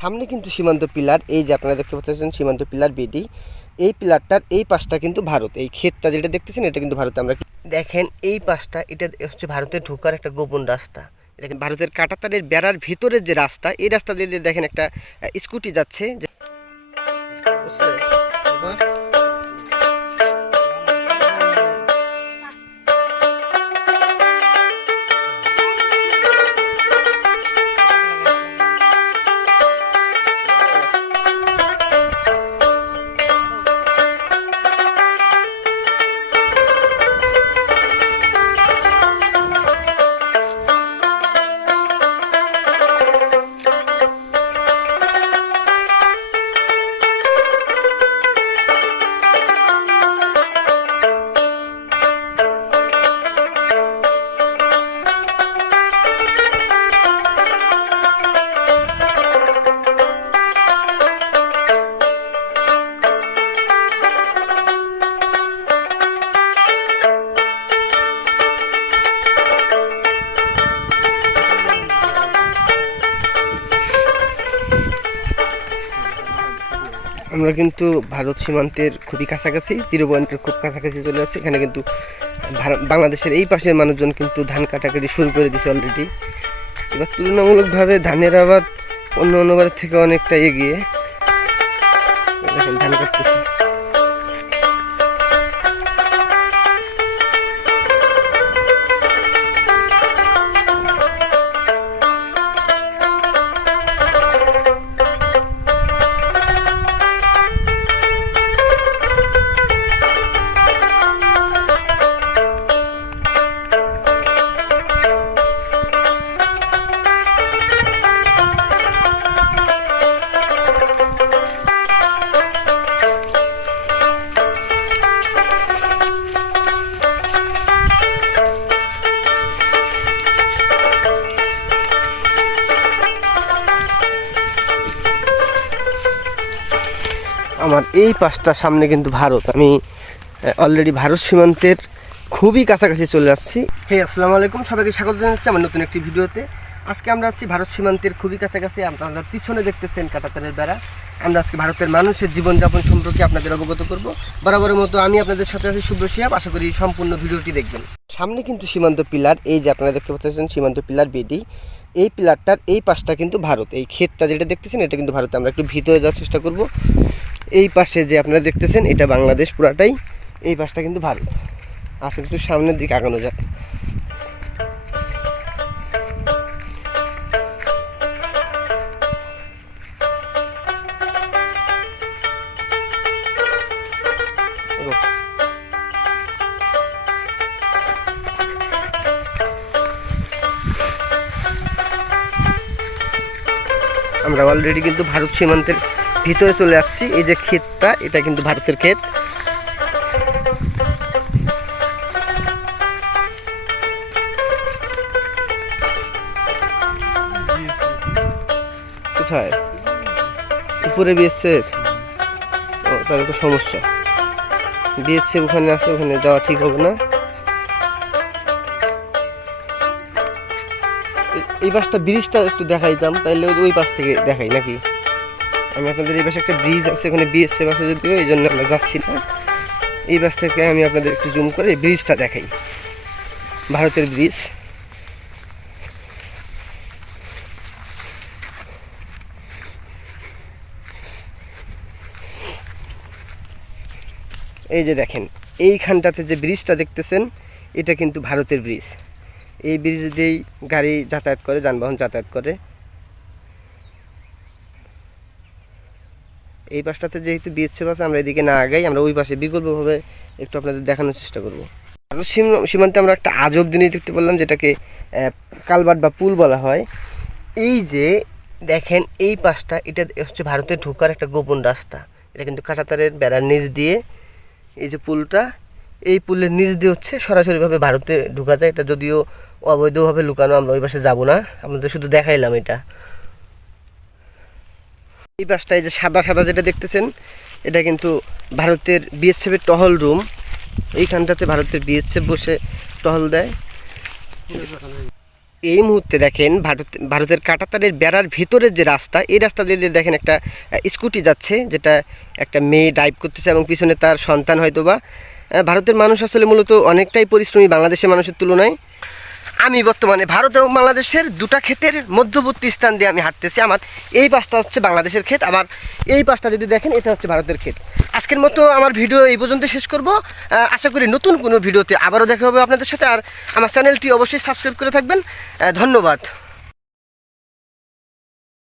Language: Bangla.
সামনে কিন্তু সীমান্ত পিলার, এই যে আপনারা দেখতে পাচ্ছেন সীমান্ত পিলার বিডি এই পিলারটার এই পাশটা কিন্তু ভারত, এই ক্ষেতটা যেটা দেখতেছেন এটা কিন্তু ভারতে আমরা দেখেন এই পাশটা, এটা হচ্ছে ভারতে ঢোকার একটা গোপন রাস্তা। এটা ভারতের কাটাতারের বেড়ার ভিতরের যে রাস্তা, এই রাস্তা দিয়ে দেখেন একটা স্কুটি যাচ্ছে আমরা কিন্তু ভারত সীমান্তের খুবই কাছাকাছি জিরো পয়েন্টের খুব কাছাকাছি চলে আসছে। এখানে কিন্তু বাংলাদেশের এই পাশের মানুষজন কিন্তু ধান কাটাকাটি শুরু করে দিয়েছে অলরেডি এবার তুলনামূলকভাবে ধানের আবাদ অন্য অন্যবারের থেকে অনেকটা এগিয়ে। ধান কাটতেছে। আমার এই পাশটার সামনে কিন্তু ভারত। আমি অলরেডি ভারত সীমান্তের খুবই কাছাকাছি চলে আসছি। হে আসসালামু আলাইকুম। সবাইকে স্বাগত জানাচ্ছি আমার নতুন একটি ভিডিওতে। আজকে আমরা আছি ভারত সীমান্তের খুবই কাছাকাছি। আপনারা পিছনে দেখতেছেন কাটাতারের বেড়া। আমরা আজকে ভারতের মানুষের জীবনযাপন সম্পর্কে আপনাদের অবগত করব। বরাবরের মতো আমি আপনাদের সাথে আছি শুভ্র শিয়াব আশা করি সম্পূর্ণ ভিডিওটি দেখবেন। সামনে কিন্তু সীমান্ত পিলার, এই যে আপনারা দেখতে পাচ্ছেন সীমান্ত পিলার বিডি এই পিলারটার এই পাশটা কিন্তু ভারত। এই ক্ষেতটা যেটা দেখতেছেন, এটা কিন্তু ভারতে আমরা একটু ভিতরে যাওয়ার চেষ্টা করব। এই পাশে যে আপনারা দেখতেছেন, এটা বাংলাদেশ পুরাটাই, এই পাশটা কিন্তু ভারত। আসলে একটু সামনের দিকে আগানো যায় আমরা অলরেডি কিন্তু ভারত সীমান্তের ভিতরে চলে আসছি। এই যে ক্ষেতটা, এটা কিন্তু ভারতের ক্ষেত। কোথায়? উপরে বিএসএফ? ও, তাহলে তো সমস্যা। বিএসএফ ওখানে আছে, ওখানে যাওয়া ঠিক হবে না। এই- পাশটা ব্রিজটা একটু দেখাইতাম তাহলে ওই পাশ থেকে দেখাই নাকি? আমি আপনাদের এই পাশে একটা ব্রিজ আছে ওখানে বিএসএফ আছে যদিও, এই জন্য আমরা যাচ্ছি না। এই পাশ থেকে আমি আপনাদের একটু জুম করে ব্রিজটা দেখাই। ভারতের ব্রিজ এই যে দেখেন, এইখানটাতে যে ব্রিজটা দেখতেছেন, এটা কিন্তু ভারতের ব্রিজ এই ব্রিজ দিয়েই গাড়ি যাতায়াত করে, যানবাহন যাতায়াত করে। এই পাশটাতে যেহেতু বিএসএফ আছে, আমরা এদিকে না আগাই, আমরা ওই পাশে বিকল্পভাবে একটু আপনাদের দেখানোর চেষ্টা করব। আরও সীম- সীমান্তে আমরা একটা আজব জিনিস দেখতে পেলাম, যেটাকে কালভার্ট বা পুল বলা হয়। এই যে, দেখেন এই পাশটা, এটা হচ্ছে ভারতে ঢোকার একটা গোপন রাস্তা। এটা কিন্তু কাঁটাতারের বেড়ার নিচ দিয়ে, এই যে পুলটা, এই পুলের নিচ দিয়ে হচ্ছে সরাসরিভাবে ভারতে ঢোকা যায়। এটা যদিও অবৈধভাবে লুকানো, আমরা ওই পাশে যাব না। আপনাদের শুধু দেখাইলাম এটা। এই এই যে সাদা সাদা যেটা দেখতেছেন, এটা কিন্তু ভারতের বিএসএফের টহল রুম। এইখানটাতে ভারতের বিএসএফ বসে টহল দেয়। এই মুহূর্তে দেখেন ভারত ভারতের কাটাতারের বেড়ার ভিতরের যে রাস্তা, এই রাস্তা দিয়ে দেখেন একটা স্কুটি যাচ্ছে, যেটা একটা মেয়ে ড্রাইভ করতেছে এবং পিছনে তার সন্তান হয়তো বা ভারতের মানুষ আসলে মূলত অনেকটাই পরিশ্রমী বাংলাদেশের মানুষের তুলনায়। আমি বর্তমানে ভারত এবং বাংলাদেশের দুটা ক্ষেতের মধ্যবর্তী স্থান দিয়ে আমি হাঁটতেছি। আমার এই পাশটা হচ্ছে বাংলাদেশের ক্ষেত। আমার এই পাশটা যদি দেখেন, এটা হচ্ছে ভারতের ক্ষেত। আজকের মতো আমার ভিডিও এই পর্যন্ত শেষ করব। আশা করি নতুন কোনো ভিডিওতে আবারও দেখা হবে আপনাদের সাথে। আর আমার চ্যানেলটি অবশ্যই সাবস্ক্রাইব করে থাকবেন। ধন্যবাদ।